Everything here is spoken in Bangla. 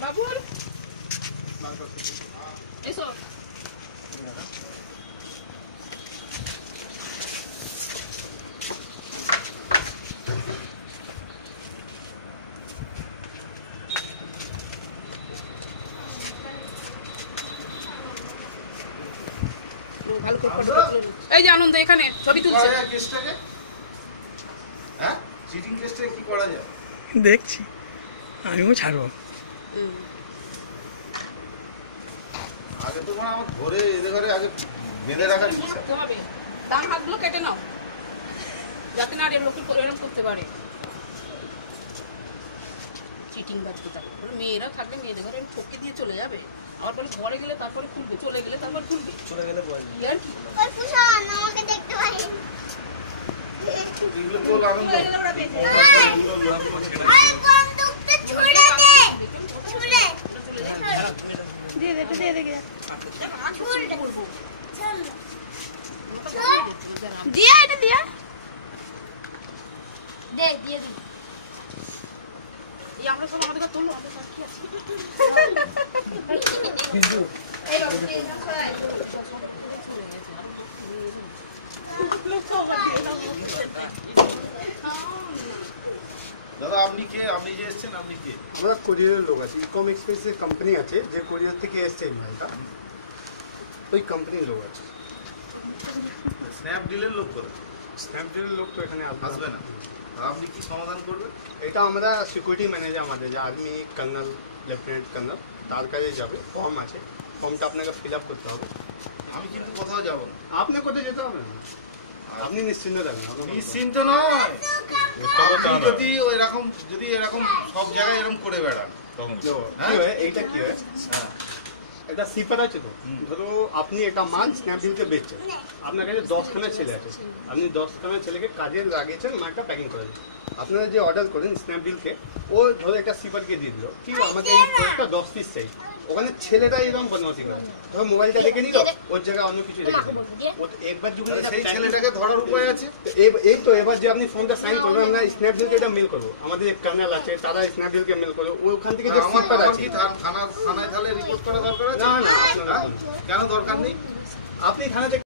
বাবুর এসো ভালো করে ফটো এই যে আনন্দ এখানে ছবি তুলছে হ্যাঁ চিটিং কেসটা কি করা যায় দেখছি আমিও ছাড়বো আগে তো মানে আমার ধরে এদের ঘরে আগে বেঁধে রাখার ইচ্ছা হবে ডান হাতগুলো কেটে নাও যাতে না আর লোকের করে এরকম করতে পারে চিটিং বাজতে থাকে মেয়েরা থাকলে মেয়েদের ঘরে ঠকে দিয়ে চলে যাবে আবার বলে ঘরে গেলে তারপরে খুলবে চলে গেলে তারপর খুলবে চলে গেলে আমাকে দেখতে পারি এগুলো তো আনন্দ দিয়ে দে দিয়ে দে দিয়ে এটা দিয়ে দে দিয়ে দে এই আমরা সব আমাদের কাছে তুললো আমাদের সাথে কি আছে এই বাবু দিয়ে সরাই দাদা আপনি কে আপনি যে এসেছেন আপনি কে আমরা কোরিয়ারের লোক আছি ইকম এক্সপ্রেসের কোম্পানি আছে যে কোরিয়ার থেকে এসছে এই মালটা ওই কোম্পানির লোক আছে স্ন্যাপডিলের লোক করে স্ন্যাপডিলের লোক তো এখানে আসবে না আপনি কি সমাধান করবেন এটা আমরা সিকিউরিটি ম্যানেজার আমাদের যে আর্মি কর্নাল লেফটেন্যান্ট কর্নাল তার কাছে যাবে ফর্ম আছে ফর্মটা আপনাকে ফিল আপ করতে হবে আমি কিন্তু কোথাও যাব না আপনি কোথায় যেতে হবে না আপনি নিশ্চিন্ত থাকবেন নিশ্চিন্ত নয় আপনি যদি এরকম সব জায়গায় এরকম করে বেড়ান তখন কি হয় এইটা কি হয় হ্যাঁ একটা সিপার আছে তো ধরো আপনি একটা মাল স্ন্যাপডিলকে বেচছেন আপনার কাছে 10খানা ছেলে আছে আপনি 10খানা ছেলেকে কাজে লাগিয়েছেন মালটা প্যাকিং করে দিন আপনারা যে অর্ডার করেন স্ন্যাপডিলকে ও ধরো একটা সিপারকে দিয়ে দিল কি আমাকে এই প্রোডাক্টটা 10 পিস চাই ওখানে ছেলেটা এরকম বদমাশি করে ধরো মোবাইলটা দেখে নিল ওর জায়গায় অন্য কিছু রেখে দিল ও তো একবার যখন সেই ছেলেটাকে ধরার উপায় আছে এই তো এবার যে আপনি ফর্মটা সাইন করবেন আমরা স্ন্যাপডিলকে এটা মেল করবো আমাদের কার্নেল আছে তারা স্ন্যাপডিলকে মেল করবো ওখান থেকে যে সিপার আছে কি থানায় তাহলে রিপোর্ট করা দরকার আছে না না আপনার কেন দরকার নেই আপনি থানাতে